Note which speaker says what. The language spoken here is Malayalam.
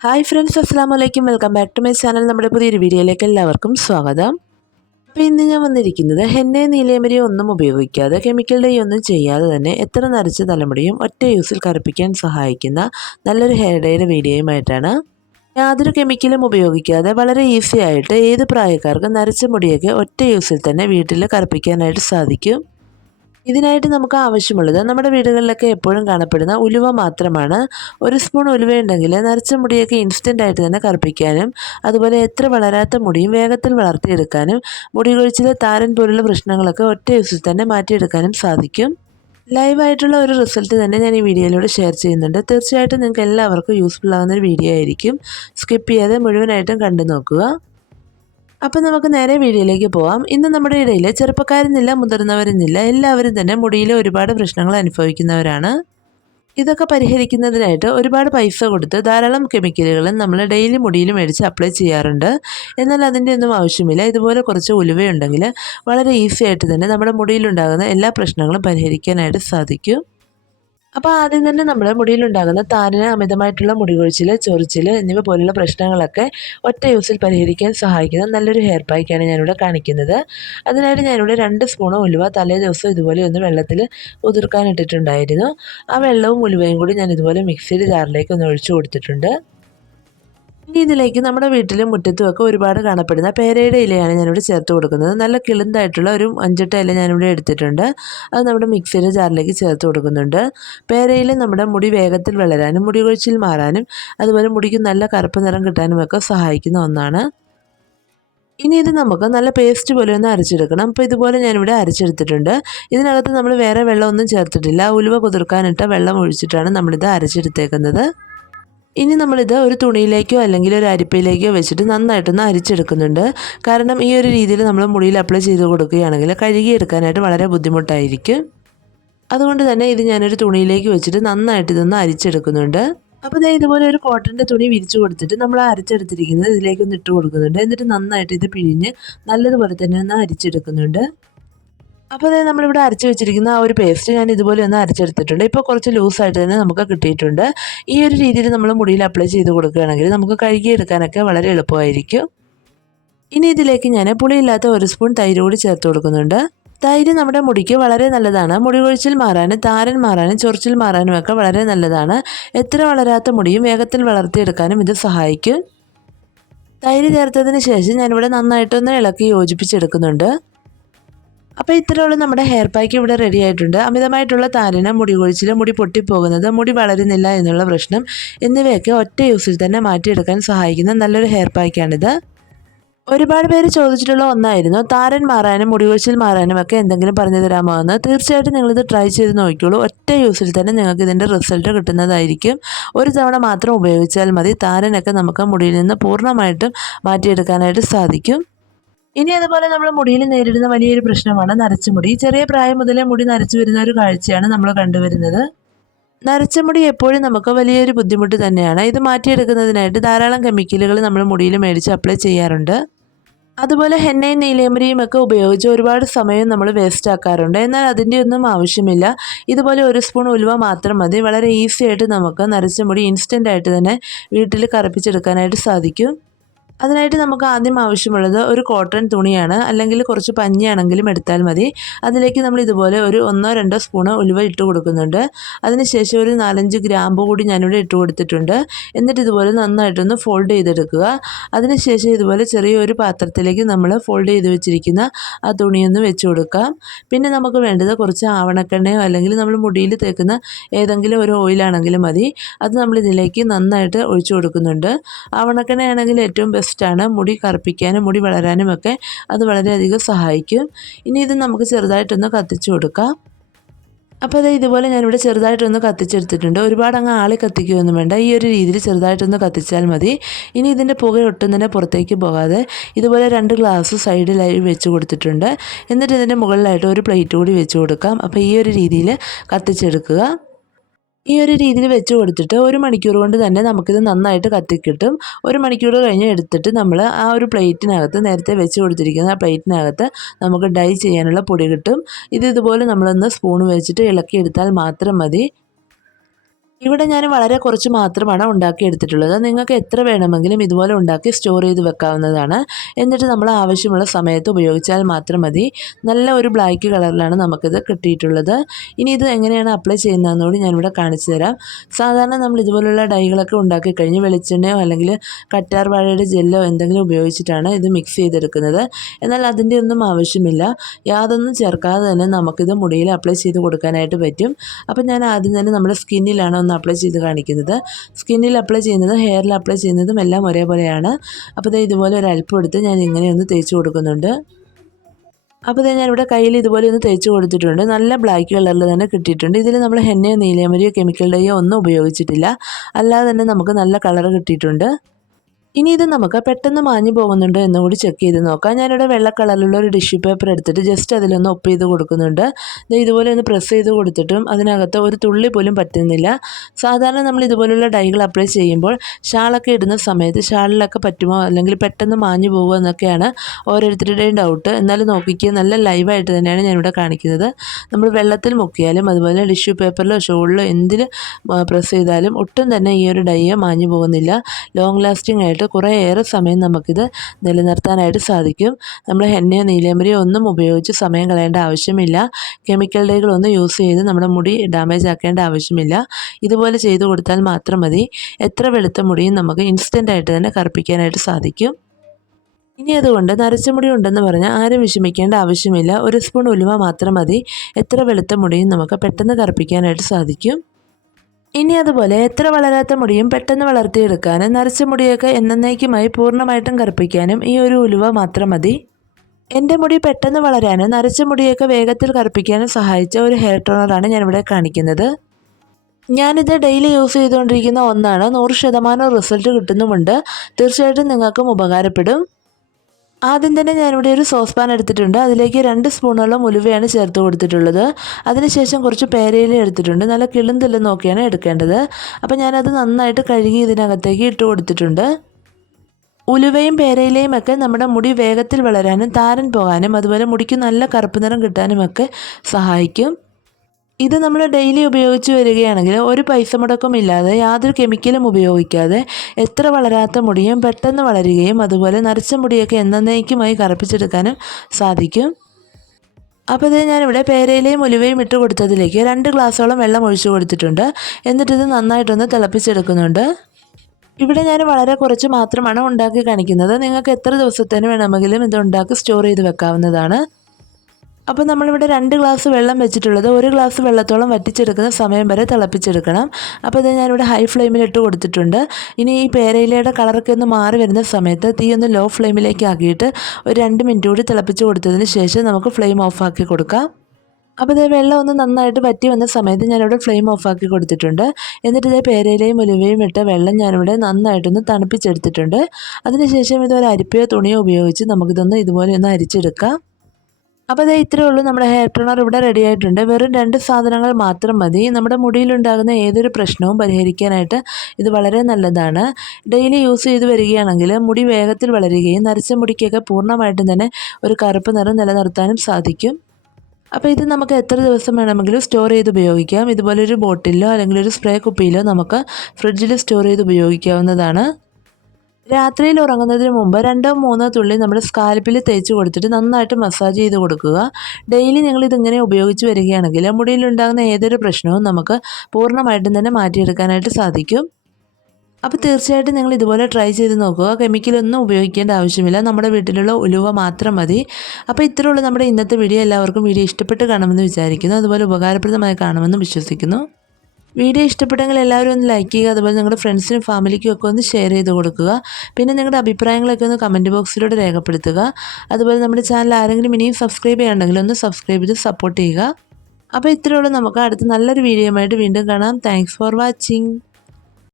Speaker 1: ഹായ് ഫ്രണ്ട്സ് അസ്സാം വലൈക്കും welcome back to my channel നമ്മുടെ പുതിയൊരു വീഡിയോയിലേക്ക് എല്ലാവർക്കും സ്വാഗതം. അപ്പോൾ ഇന്ന് ഞാൻ വന്നിരിക്കുന്നത് ഹെന്നെ നീലേമരി ഒന്നും ഉപയോഗിക്കാതെ കെമിക്കൽ ഡേ ഒന്നും ചെയ്യാതെ തന്നെ എത്ര നരച്ച തലമുടിയും ഒറ്റ യൂസിൽ കറുപ്പിക്കാൻ സഹായിക്കുന്ന നല്ലൊരു ഹെയർ ഡൈയുടെ വീഡിയോയുമായിട്ടാണ് യാതൊരു കെമിക്കലും ഉപയോഗിക്കാതെ വളരെ ഈസി ആയിട്ട് ഏത് പ്രായക്കാർക്കും നരച്ച മുടിയൊക്കെ ഒറ്റ യൂസിൽ തന്നെ വീട്ടിൽ കറുപ്പിക്കാനായിട്ട് സാധിക്കും. ഇതിനായിട്ട് നമുക്ക് ആവശ്യമുള്ളത് നമ്മുടെ വീടുകളിലൊക്കെ എപ്പോഴും കാണപ്പെടുന്ന ഉലുവ മാത്രമാണ്. ഒരു സ്പൂൺ ഉലുവ ഉണ്ടെങ്കിൽ നരച്ച മുടിയൊക്കെ ഇൻസ്റ്റന്റ് ആയിട്ട് തന്നെ കറുപ്പിക്കാനും അതുപോലെ എത്ര വളരാത്ത മുടിയും വേഗത്തിൽ വളർത്തിയെടുക്കാനും മുടി കൊഴിച്ചിലെ താരൻ പോലുള്ള പ്രശ്നങ്ങളൊക്കെ ഒറ്റ ദിവസത്തിൽ തന്നെ മാറ്റിയെടുക്കാനും സാധിക്കും. ലൈവായിട്ടുള്ള ഒരു റിസൾട്ട് തന്നെ ഞാൻ ഈ വീഡിയോയിലൂടെ ഷെയർ ചെയ്യുന്നുണ്ട്. തീർച്ചയായിട്ടും നിങ്ങൾക്ക് എല്ലാവർക്കും യൂസ്ഫുൾ ആകുന്ന ഒരു വീഡിയോ ആയിരിക്കും. സ്കിപ്പ് ചെയ്യാതെ മുഴുവനായിട്ടും കണ്ടു നോക്കുക അപ്പം നമുക്ക് നേരെ വീഡിയോയിലേക്ക് പോവാം. ഇന്ന് നമ്മുടെ ഇടയിൽ ചെറുപ്പക്കാരെന്നില്ല മുതിർന്നവരെന്നില്ല എല്ലാവരും തന്നെ മുടിയിലെ ഒരുപാട് പ്രശ്നങ്ങൾ അനുഭവിക്കുന്നവരാണ്. ഇതൊക്കെ പരിഹരിക്കുന്നതിനായിട്ട് ഒരുപാട് പൈസ കൊടുത്ത് ധാരാളം കെമിക്കലുകളും നമ്മൾ ഡെയിലി മുടിയിൽ മേടിച്ച് അപ്ലൈ ചെയ്യാറുണ്ട്. എന്നാൽ അതിന്റെ ഒന്നും ആവശ്യമില്ല. ഇതുപോലെ കുറച്ച് ഉലുവയുണ്ടെങ്കിൽ വളരെ ഈസി ആയിട്ട് തന്നെ നമ്മുടെ മുടിയിലുണ്ടാകുന്ന എല്ലാ പ്രശ്നങ്ങളും പരിഹരിക്കാനായിട്ട് സാധിക്കും. അപ്പോൾ ആദ്യം തന്നെ നമ്മുടെ മുടിയിലുണ്ടാകുന്ന താരന് അമിതമായിട്ടുള്ള മുടി കൊഴിച്ചിൽ ചൊറിച്ചിൽ എന്നിവ പോലുള്ള പ്രശ്നങ്ങളൊക്കെ ഒറ്റ യൂസിൽ പരിഹരിക്കാൻ സഹായിക്കുന്ന നല്ലൊരു ഹെയർ പായ്ക്കാണ് ഞാനിവിടെ കാണിക്കുന്നത്. അതിനായിട്ട് ഞാനിവിടെ രണ്ട് സ്പൂൺ ഉലുവ തലേ ദിവസം ഇതുപോലെ ഒന്ന് വെള്ളത്തിൽ ഉതിർക്കാനിട്ടിട്ടുണ്ടായിരുന്നു ആ വെള്ളവും ഉലുവയും കൂടി ഞാൻ ഇതുപോലെ മിക്സിയുടെ ജാറിലേക്ക് ഒന്ന് ഒഴിച്ചു കൊടുത്തിട്ടുണ്ട്. ഇനി ഇതിലേക്ക് നമ്മുടെ വീട്ടിലും മുറ്റത്തുമൊക്കെ ഒരുപാട് കാണപ്പെടുന്ന പേരയുടെ ഇലയാണ് ഞാനിവിടെ ചേർത്ത് കൊടുക്കുന്നത്. നല്ല കിളുന്തായിട്ടുള്ള ഒരു അഞ്ചെട്ട് ഇല ഞാനിവിടെ എടുത്തിട്ടുണ്ട്. അത് നമ്മുടെ മിക്സിയുടെ ജാറിലേക്ക് ചേർത്ത് കൊടുക്കുന്നുണ്ട്. പേരയിൽ നമ്മുടെ മുടി വേഗത്തിൽ വളരാനും മുടി കൊഴിച്ചിൽ മാറാനും അതുപോലെ മുടിക്ക് നല്ല കറുപ്പ് നിറം കിട്ടാനും ഒക്കെ സഹായിക്കുന്ന ഒന്നാണ്. ഇനി ഇത് നമുക്ക് നല്ല പേസ്റ്റ് പോലെ ഒന്ന് അരച്ചെടുക്കണം. അപ്പോൾ ഇതുപോലെ ഞാനിവിടെ അരച്ചെടുത്തിട്ടുണ്ട്. ഇതിനകത്ത് നമ്മൾ വേറെ വെള്ളമൊന്നും ചേർത്തിട്ടില്ല. ഉലുവ കുതിർക്കാനിട്ട വെള്ളം ഒഴിച്ചിട്ടാണ് നമ്മളിത് അരച്ചെടുത്തേക്കുന്നത്. ഇനി നമ്മളിത് ഒരു തുണിയിലേക്കോ അല്ലെങ്കിൽ ഒരു അരിപ്പയിലേക്കോ വെച്ചിട്ട് നന്നായിട്ടൊന്ന് അരിച്ചെടുക്കുന്നുണ്ട്. കാരണം ഈ ഒരു രീതിയിൽ നമ്മൾ മുടിയിൽ അപ്ലൈ ചെയ്ത് കൊടുക്കുകയാണെങ്കിൽ കഴുകിയെടുക്കാനായിട്ട് വളരെ ബുദ്ധിമുട്ടായിരിക്കും. അതുകൊണ്ട് തന്നെ ഇത് ഞാനൊരു തുണിയിലേക്ക് വെച്ചിട്ട് നന്നായിട്ട് ഇതൊന്ന് അരിച്ചെടുക്കുന്നുണ്ട്. അപ്പോൾ ഞാൻ ഇതുപോലെ ഒരു കോട്ടന്റെ തുണി വിരിച്ചു കൊടുത്തിട്ട് നമ്മൾ അരച്ചെടുത്തിരിക്കുന്നത് ഇതിലേക്കൊന്ന് ഇട്ട് കൊടുക്കുന്നുണ്ട്. എന്നിട്ട് നന്നായിട്ട് ഇത് പിഴിഞ്ഞ് നല്ലതുപോലെ തന്നെ ഒന്ന് അരിച്ചെടുക്കുന്നുണ്ട്. അപ്പോൾ അതായത് നമ്മളിവിടെ അരച്ച് വെച്ചിരിക്കുന്ന ആ ഒരു പേസ്റ്റ് ഞാൻ ഇതുപോലെ ഒന്ന് അരച്ചെടുത്തിട്ടുണ്ട്. ഇപ്പോൾ കുറച്ച് ലൂസായിട്ട് തന്നെ നമുക്ക് കിട്ടിയിട്ടുണ്ട്. ഈ ഒരു രീതിയിൽ നമ്മൾ മുടിയിൽ അപ്ലൈ ചെയ്ത് കൊടുക്കുകയാണെങ്കിൽ നമുക്ക് കഴുകിയെടുക്കാനൊക്കെ വളരെ എളുപ്പമായിരിക്കും. ഇനി ഇതിലേക്ക് ഞാൻ പുളിയില്ലാത്ത ഒരു സ്പൂൺ തൈര് കൂടി ചേർത്ത് കൊടുക്കുന്നുണ്ട്. തൈര് നമ്മുടെ മുടിക്ക് വളരെ നല്ലതാണ്. മുടി കൊഴിച്ചിൽ മാറാനും താരൻ മാറാനും ചൊറിച്ചിൽ മാറാനും ഒക്കെ വളരെ നല്ലതാണ്. എത്ര വളരാത്ത മുടിയും വേഗത്തിൽ വളർത്തിയെടുക്കാനും ഇത് സഹായിക്കും. തൈര് ചേർത്തതിന് ശേഷം ഞാനിവിടെ നന്നായിട്ടൊന്ന് ഇളക്കി യോജിപ്പിച്ചെടുക്കുന്നുണ്ട്. അപ്പോൾ ഇത്രയുള്ള നമ്മുടെ ഹെയർ പാക്ക് ഇവിടെ റെഡി ആയിട്ടുണ്ട്. അമിതമായിട്ടുള്ള താരന മുടി കൊഴിച്ചിൽ മുടി പൊട്ടിപ്പോകുന്നത് മുടി വളരുന്നില്ല എന്നുള്ള പ്രശ്നം എന്നിവയൊക്കെ ഒറ്റ യൂസിൽ തന്നെ മാറ്റിയെടുക്കാൻ സഹായിക്കുന്ന നല്ലൊരു ഹെയർ പാക്കാണിത് ഒരുപാട് പേര് ചോദിച്ചിട്ടുള്ള ഒന്നായിരുന്നു താരൻ മാറാനും മുടികൊഴിച്ചിൽ മാറാനും ഒക്കെ എന്തെങ്കിലും പറഞ്ഞു തരാമോ എന്ന്. തീർച്ചയായിട്ടും നിങ്ങളിത് ട്രൈ ചെയ്ത് നോക്കിക്കോളൂ. ഒറ്റ യൂസിൽ തന്നെ നിങ്ങൾക്ക് ഇതിന്റെ റിസൾട്ട് കിട്ടുന്നതായിരിക്കും. ഒരു തവണ മാത്രം ഉപയോഗിച്ചാൽ മതി താരനൊക്കെ നമുക്ക് മുടിയിൽ നിന്ന് പൂർണമായിട്ടും മാറ്റിയെടുക്കാനായിട്ട് സാധിക്കും. ഇനി അതുപോലെ നമ്മൾ മുടിയിൽ നേരിടുന്ന വലിയൊരു പ്രശ്നമാണ് നരച്ച മുടി ചെറിയ പ്രായം മുതലേ മുടി നരച്ചു വരുന്ന ഒരു കാഴ്ചയാണ് നമ്മൾ കണ്ടുവരുന്നത്. നരച്ച മുടി എപ്പോഴും നമുക്ക് വലിയൊരു ബുദ്ധിമുട്ട് തന്നെയാണ്. ഇത് മാറ്റിയെടുക്കുന്നതിനായിട്ട് ധാരാളം കെമിക്കലുകൾ നമ്മൾ മുടിയിൽ മേടിച്ച് അപ്ലൈ ചെയ്യാറുണ്ട്. അതുപോലെ ഹെന്നയും നീലേമരിയും ഒക്കെ ഉപയോഗിച്ച് ഒരുപാട് സമയം നമ്മൾ വേസ്റ്റ് ആക്കാറുണ്ട്. എന്നാൽ അതിന്റെ ഒന്നും ആവശ്യമില്ല. ഇതുപോലെ ഒരു സ്പൂൺ ഉലുവ മാത്രം മതി. വളരെ ഈസി ആയിട്ട് നമുക്ക് നരച്ച മുടി ഇൻസ്റ്റന്റ് ആയിട്ട് തന്നെ വീട്ടിൽ കറുപ്പിച്ചെടുക്കാനായിട്ട് സാധിക്കും. അതിനായിട്ട് നമുക്ക് ആദ്യം ആവശ്യമുള്ളത് ഒരു കോട്ടൺ തുണിയാണ് അല്ലെങ്കിൽ കുറച്ച് പഞ്ഞിയാണെങ്കിലും എടുത്താൽ മതി. അതിലേക്ക് നമ്മൾ ഇതുപോലെ ഒരു ഒന്നോ രണ്ടോ സ്പൂണ് ഉലുവ ഇട്ട് കൊടുക്കുന്നുണ്ട്. അതിനുശേഷം ഒരു നാലഞ്ച് ഗ്രാമ്പ് കൂടി ഞാനിവിടെ ഇട്ട് കൊടുത്തിട്ടുണ്ട്. എന്നിട്ട് ഇതുപോലെ നന്നായിട്ടൊന്ന് ഫോൾഡ് ചെയ്തെടുക്കുക. അതിനുശേഷം ഇതുപോലെ ചെറിയൊരു പാത്രത്തിലേക്ക് നമ്മൾ ഫോൾഡ് ചെയ്ത് വെച്ചിരിക്കുന്ന ആ തുണിയൊന്ന് വെച്ച് കൊടുക്കാം. പിന്നെ നമുക്ക് വേണ്ടത് കുറച്ച് ആവണക്കെണ്ണയോ അല്ലെങ്കിൽ നമ്മൾ മുടിയിൽ തേക്കുന്ന ഏതെങ്കിലും ഒരു ഓയിലാണെങ്കിലും മതി. അത് നമ്മൾ ഇതിലേക്ക് നന്നായിട്ട് ഒഴിച്ചു കൊടുക്കുന്നുണ്ട്. ആവണക്കെണ്ണയാണെങ്കിൽ ഏറ്റവും ബെസ്റ്റ് ബെസ്റ്റാണ് മുടി കറുപ്പിക്കാനും മുടി വളരാനും ഒക്കെ അത് വളരെയധികം സഹായിക്കും. ഇനി ഇത് നമുക്ക് ചെറുതായിട്ടൊന്ന് കത്തിച്ചു കൊടുക്കാം. അപ്പോൾ അത് ഇതുപോലെ ഞാനിവിടെ ചെറുതായിട്ടൊന്ന് കത്തിച്ചെടുത്തിട്ടുണ്ട്. ഒരുപാട് അങ്ങ് ആളെ കത്തിക്കുകയൊന്നും വേണ്ട. ഈ ഒരു രീതിയിൽ ചെറുതായിട്ടൊന്ന് കത്തിച്ചാൽ മതി. ഇനി ഇതിന്റെ പുക ഒട്ടും തന്നെ പുറത്തേക്ക് പോകാതെ ഇതുപോലെ രണ്ട് ഗ്ലാസ് സൈഡിലായി വെച്ച് കൊടുത്തിട്ടുണ്ട്. എന്നിട്ട് ഇതിന്റെ മുകളിലായിട്ട് ഒരു പ്ലേറ്റ് കൂടി വെച്ച് കൊടുക്കാം. അപ്പോൾ ഈ ഒരു രീതിയിൽ കത്തിച്ചെടുക്കുക. ഈ ഒരു രീതിയിൽ വെച്ച് കൊടുത്തിട്ട് ഒരു മണിക്കൂർ കൊണ്ട് തന്നെ നമുക്കിത് നന്നായിട്ട് കത്തിക്കിട്ടും. ഒരു മണിക്കൂർ കഴിഞ്ഞ് എടുത്തിട്ട് നമ്മൾ ആ ഒരു പ്ലേറ്റിനകത്ത് നേരത്തെ വെച്ച് കൊടുത്തിരിക്കുന്ന ആ പ്ലേറ്റിനകത്ത് നമുക്ക് ഡൈ ചെയ്യാനുള്ള പൊടി കിട്ടും. ഇത് ഇതുപോലെ നമ്മളൊന്ന് സ്പൂൺ വെച്ചിട്ട് ഇളക്കിയെടുത്താൽ മാത്രം മതി. ഇവിടെ ഞാൻ വളരെ കുറച്ച് മാത്രമാണ് ഉണ്ടാക്കി എടുത്തിട്ടുള്ളത് നിങ്ങൾക്ക് എത്ര വേണമെങ്കിലും ഇതുപോലെ ഉണ്ടാക്കി സ്റ്റോർ ചെയ്ത് വെക്കാവുന്നതാണ്. എന്നിട്ട് നമ്മൾ ആവശ്യമുള്ള സമയത്ത് ഉപയോഗിച്ചാൽ മാത്രം മതി. നല്ല ഒരു ബ്ലാക്ക് കളറിലാണ് നമുക്കിത് കിട്ടിയിട്ടുള്ളത്. ഇനി ഇത് എങ്ങനെയാണ് അപ്ലൈ ചെയ്യുന്നതെന്നുകൂടി ഞാനിവിടെ കാണിച്ചു തരാം. സാധാരണ നമ്മൾ ഇതുപോലുള്ള ഡൈകളൊക്കെ ഉണ്ടാക്കി കഴിഞ്ഞ് വെളിച്ചെണ്ണയോ അല്ലെങ്കിൽ കറ്റാർ വാഴയുടെ ജെല്ലോ എന്തെങ്കിലും ഉപയോഗിച്ചിട്ടാണ് ഇത് മിക്സ് ചെയ്തെടുക്കുന്നത്. എന്നാൽ അതിന്റെ ഒന്നും ആവശ്യമില്ല. യാതൊന്നും ചേർക്കാതെ തന്നെ നമുക്കിത് മുടിയിൽ അപ്ലൈ ചെയ്ത് കൊടുക്കാനായിട്ട് പറ്റും. അപ്പം ഞാൻ ആദ്യം തന്നെ നമ്മുടെ സ്കിന്നിലാണ് ഒന്ന് അപ്ലൈ ചെയ്ത് കാണിക്കുന്നത്. സ്കിന്നിൽ അപ്ലൈ ചെയ്യുന്നതും ഹെയറിൽ അപ്ലൈ ചെയ്യുന്നതും എല്ലാം ഒരേപോലെയാണ്. അപ്പോൾ ഇതുപോലെ ഒരു അല്പം എടുത്ത് ഞാൻ ഇങ്ങനെ ഒന്ന് തേച്ച് കൊടുക്കുന്നുണ്ട്. അപ്പോൾ ഞാനിവിടെ കയ്യിൽ ഇതുപോലെ ഒന്ന് തേച്ച് കൊടുത്തിട്ടുണ്ട്. നല്ല ബ്ലാക്ക് കളറിൽ തന്നെ കിട്ടിയിട്ടുണ്ട്. ഇതിൽ നമ്മൾ ഹെന്നയോ നീലയമരിയോ കെമിക്കൽ ഡൈയോ ഒന്നും ഉപയോഗിച്ചിട്ടില്ല. അല്ലാതെ തന്നെ നമുക്ക് നല്ല കളർ കിട്ടിയിട്ടുണ്ട്. ഇനി ഇത് നമുക്ക് പെട്ടെന്ന് മാഞ്ഞു പോകുന്നുണ്ട് എന്നുകൂടി ചെക്ക് ചെയ്ത് നോക്കാം. ഞാനിവിടെ വെള്ള കളറിലുള്ള ഒരു ടിഷ്യൂ പേപ്പർ എടുത്തിട്ട് ജസ്റ്റ് അതിലൊന്ന് ഒപ്പ് ചെയ്ത് കൊടുക്കുന്നുണ്ട്. ഇതുപോലെ ഒന്ന് പ്രസ് ചെയ്ത് കൊടുത്തിട്ടും അതിനകത്ത് ഒരു തുള്ളി പോലും പറ്റുന്നില്ല. സാധാരണ നമ്മൾ ഇതുപോലുള്ള ഡൈകൾ അപ്ലൈ ചെയ്യുമ്പോൾ ഷാളൊക്കെ ഇടുന്ന സമയത്ത് ഷാളിലൊക്കെ പറ്റുമോ? അല്ലെങ്കിൽ പെട്ടെന്ന് മാഞ്ഞു പോകുമോ എന്നൊക്കെയാണ് ഓരോരുത്തരുടെയും ഡൗട്ട് എന്നാലും നോക്കിക്കുക നല്ല ലൈവായിട്ട് തന്നെയാണ് ഞാനിവിടെ കാണിക്കുന്നത്. നമ്മൾ വെള്ളത്തിൽ മുക്കിയാലും അതുപോലെ ടിഷ്യൂ പേപ്പറിലോ ഷോളിലോ എന്തിൽ പ്രസ് ചെയ്താലും ഒട്ടും തന്നെ ഈ ഒരു ഡൈ മാഞ്ഞു പോകുന്നില്ല. ലോങ് ലാസ്റ്റിംഗ് ആയിട്ട് കുറേ ഏറെ സമയം നമുക്കിത് നിലനിർത്താനായിട്ട് സാധിക്കും. നമ്മൾ എണ്ണയോ നീലമരിയോ ഒന്നും ഉപയോഗിച്ച് സമയം കളയേണ്ട ആവശ്യമില്ല. കെമിക്കൽ ഡൈകളൊന്നും യൂസ് ചെയ്ത് നമ്മുടെ മുടി ഡാമേജ് ആക്കേണ്ട ആവശ്യമില്ല. ഇതുപോലെ ചെയ്തു കൊടുത്താൽ മാത്രം മതി. എത്ര വെളുത്ത മുടിയും നമുക്ക് ഇൻസ്റ്റന്റ് ആയിട്ട് തന്നെ കറുപ്പിക്കാനായിട്ട് സാധിക്കും. ഇനി അതുകൊണ്ട് നരച്ച മുടി ഉണ്ടെന്ന് പറഞ്ഞാൽ ആരും വിഷമിക്കേണ്ട ആവശ്യമില്ല. ഒരു സ്പൂൺ ഉലുവ മാത്രം മതി. എത്ര വെളുത്ത മുടിയും നമുക്ക് പെട്ടെന്ന് കറുപ്പിക്കാനായിട്ട് സാധിക്കും. ഇനി അതുപോലെ എത്ര വളരാത്ത മുടിയും പെട്ടെന്ന് വളർത്തിയെടുക്കാനും നരച്ച മുടിയൊക്കെ എന്നേക്കുമായി പൂർണമായിട്ടും കറുപ്പിക്കാനും ഈ ഒരു ഉലുവ മാത്രം മതി. എന്റെ മുടി പെട്ടെന്ന് വളരാനും നരച്ച മുടിയൊക്കെ വേഗത്തിൽ കറുപ്പിക്കാനും സഹായിച്ച ഒരു ഹെയർ ടോണറാണ് ഞാനിവിടെ കാണിക്കുന്നത്. ഞാനിത് ഡെയിലി യൂസ് ചെയ്തുകൊണ്ടിരിക്കുന്ന ഒന്നാണ്. നൂറ് ശതമാനം റിസൾട്ട് കിട്ടുന്നുമുണ്ട്. തീർച്ചയായിട്ടും നിങ്ങൾക്കും ഉപകാരപ്പെടും. ആദ്യം തന്നെ ഞാനിവിടെ ഒരു സോസ് പാൻ എടുത്തിട്ടുണ്ട്. അതിലേക്ക് രണ്ട് സ്പൂണോളം ഉലുവയാണ് ചേർത്ത് കൊടുത്തിട്ടുള്ളത്. അതിനുശേഷം കുറച്ച് പേരയില എടുത്തിട്ടുണ്ട്. നല്ല കിളുന്തില്ല നോക്കിയാണ് എടുക്കേണ്ടത്. അപ്പോൾ ഞാനത് നന്നായിട്ട് കഴുകി ഇതിനകത്തേക്ക് ഇട്ട് കൊടുത്തിട്ടുണ്ട്. ഉലുവയും പേരയിലയും ഒക്കെ നമ്മുടെ മുടി വേഗത്തിൽ വളരാനും താരൻ പോകാനും അതുപോലെ മുടിക്ക് നല്ല കറുപ്പ് നിറം കിട്ടാനുമൊക്കെ സഹായിക്കും. ഇത് നമ്മൾ ഡെയിലി ഉപയോഗിച്ച് വരികയാണെങ്കിൽ ഒരു പൈസ മുടക്കമില്ലാതെ യാതൊരു കെമിക്കലും ഉപയോഗിക്കാതെ എത്ര വളരാത്ത മുടിയും പെട്ടെന്ന് വളരുകയും അതുപോലെ നരച്ച മുടിയൊക്കെ എന്നേക്കുമായി കറുപ്പിച്ചെടുക്കാനും സാധിക്കും. അപ്പോൾ ഇത് ഞാനിവിടെ പേരയിലയും ഉലുവയും ഇട്ട് കൊടുത്തതിലേക്ക് രണ്ട് ഗ്ലാസ്സോളം വെള്ളം ഒഴിച്ചു കൊടുത്തിട്ടുണ്ട്. എന്നിട്ടിത് നന്നായിട്ടൊന്ന് തിളപ്പിച്ചെടുക്കുന്നുണ്ട്. ഇവിടെ ഞാൻ വളരെ കുറച്ച് മാത്രമാണ് ഉണ്ടാക്കി കാണിക്കുന്നത്. നിങ്ങൾക്ക് എത്ര ദിവസത്തേന് വേണമെങ്കിലും ഇത് ഉണ്ടാക്കി സ്റ്റോർ ചെയ്ത് വെക്കാവുന്നതാണ്. അപ്പോൾ നമ്മളിവിടെ രണ്ട് ഗ്ലാസ് വെള്ളം വെച്ചിട്ടുള്ളത്. ഒരു ഗ്ലാസ് വെള്ളത്തോളം വറ്റിച്ചെടുക്കുന്ന സമയം വരെ തിളപ്പിച്ചെടുക്കണം. അപ്പോൾ ഇത് ഞാനിവിടെ ഹൈ ഫ്ലെയിമിലിട്ട് കൊടുത്തിട്ടുണ്ട്. ഇനി ഈ പേരയിലയുടെ കളറൊക്കെ ഒന്ന് മാറി വരുന്ന സമയത്ത് തീ ഒന്ന് ലോ ഫ്ലെയിമിലേക്ക് ആക്കിയിട്ട് ഒരു രണ്ട് മിനിറ്റ് കൂടി തിളപ്പിച്ച് കൊടുത്തതിന് ശേഷം നമുക്ക് ഫ്ലെയിം ഓഫ് ആക്കി കൊടുക്കാം. അപ്പോൾ ഇതേ വെള്ളം ഒന്ന് നന്നായിട്ട് വറ്റി വന്ന സമയത്ത് ഞാനിവിടെ ഫ്ലെയിം ഓഫാക്കി കൊടുത്തിട്ടുണ്ട്. എന്നിട്ട് ഇതേ പേരയിലയും ഉലുവയും ഇട്ട വെള്ളം ഞാനിവിടെ നന്നായിട്ടൊന്ന് തണുപ്പിച്ചെടുത്തിട്ടുണ്ട്. അതിനുശേഷം ഇതൊരു അരിപ്പയോ തുണിയോ ഉപയോഗിച്ച് നമുക്കിതൊന്ന് ഇതുപോലെ ഒന്ന് അരിച്ചെടുക്കാം. അപ്പോൾ അതേ ഇത്രയേ ഉള്ളൂ നമ്മുടെ ഹെയർ ടോണർ ഇവിടെ റെഡി ആയിട്ടുണ്ട്. വെറും രണ്ട് സാധനങ്ങൾ മാത്രം മതി. നമ്മുടെ മുടിയിലുണ്ടാകുന്ന ഏതൊരു പ്രശ്നവും പരിഹരിക്കാനായിട്ട് ഇത് വളരെ നല്ലതാണ്. ഡെയിലി യൂസ് ചെയ്ത് വരികയാണെങ്കിൽ മുടി വേഗത്തിൽ വളരുകയും നരച്ച മുടിക്കൊക്കെ പൂർണമായിട്ടും തന്നെ ഒരു കറുപ്പ് നിറം നിലനിർത്താനും സാധിക്കും. അപ്പോൾ ഇത് നമുക്ക് എത്ര ദിവസം വേണമെങ്കിലും സ്റ്റോർ ചെയ്ത് ഉപയോഗിക്കാം. ഇതുപോലെ ഒരു ബോട്ടിലോ അല്ലെങ്കിൽ ഒരു സ്പ്രേ കുപ്പിയിലോ നമുക്ക് ഫ്രിഡ്ജിൽ സ്റ്റോർ ചെയ്ത് ഉപയോഗിക്കാവുന്നതാണ്. രാത്രിയിൽ ഉറങ്ങുന്നതിന് മുമ്പ് രണ്ടോ മൂന്നോ തുള്ളി നമ്മുടെ സ്കാൽപ്പിൽ തേച്ച് കൊടുത്തിട്ട് നന്നായിട്ട് മസാജ് ചെയ്ത് കൊടുക്കുക. ഡെയിലി നിങ്ങൾ ഇതിങ്ങനെ ഉപയോഗിച്ച് വരികയാണെങ്കിൽ മുടിയിലുണ്ടാകുന്ന ഏതൊരു പ്രശ്നവും നമുക്ക് പൂർണമായിട്ടും തന്നെ മാറ്റിയെടുക്കാനായിട്ട് സാധിക്കും. അപ്പോൾ തീർച്ചയായിട്ടും നിങ്ങൾ ഇതുപോലെ ട്രൈ ചെയ്ത് നോക്കുക. കെമിക്കലൊന്നും ഉപയോഗിക്കേണ്ട ആവശ്യമില്ല. നമ്മുടെ വീട്ടിലുള്ള ഉലുവ മാത്രം മതി. അപ്പോൾ ഇത്രയുള്ള നമ്മുടെ ഇന്നത്തെ വീഡിയോ. എല്ലാവർക്കും വീഡിയോ ഇഷ്ടപ്പെട്ട് കാണുമെന്ന് വിചാരിക്കുന്നു. അതുപോലെ ഉപകാരപ്രദമായി കാണുമെന്ന് വിശ്വസിക്കുന്നു. വീഡിയോ ഇഷ്ടപ്പെട്ടെങ്കിൽ എല്ലാവരും ഒന്ന് ലൈക്ക് ചെയ്യുക അതുപോലെ നിങ്ങളുടെ ഫ്രണ്ട്സിനും ഫാമിലിക്കും ഒക്കെ ഒന്ന് ഷെയർ ചെയ്ത് കൊടുക്കുക. പിന്നെ നിങ്ങളുടെ അഭിപ്രായങ്ങളൊക്കെ ഒന്ന് കമന്റ് ബോക്സിലൂടെ രേഖപ്പെടുത്തുക. അതുപോലെ നമ്മുടെ ചാനൽ ആരെങ്കിലും ഇനിയും സബ്സ്ക്രൈബ് ചെയ്യണമെങ്കിൽ ഒന്ന് സബ്സ്ക്രൈബ് ചെയ്ത് സപ്പോർട്ട് ചെയ്യുക. അപ്പോൾ ഇത്രയുള്ളൂ നമുക്ക് അടുത്ത നല്ലൊരു വീഡിയോ ആയിട്ട് വീണ്ടും കാണാം. Thanks for watching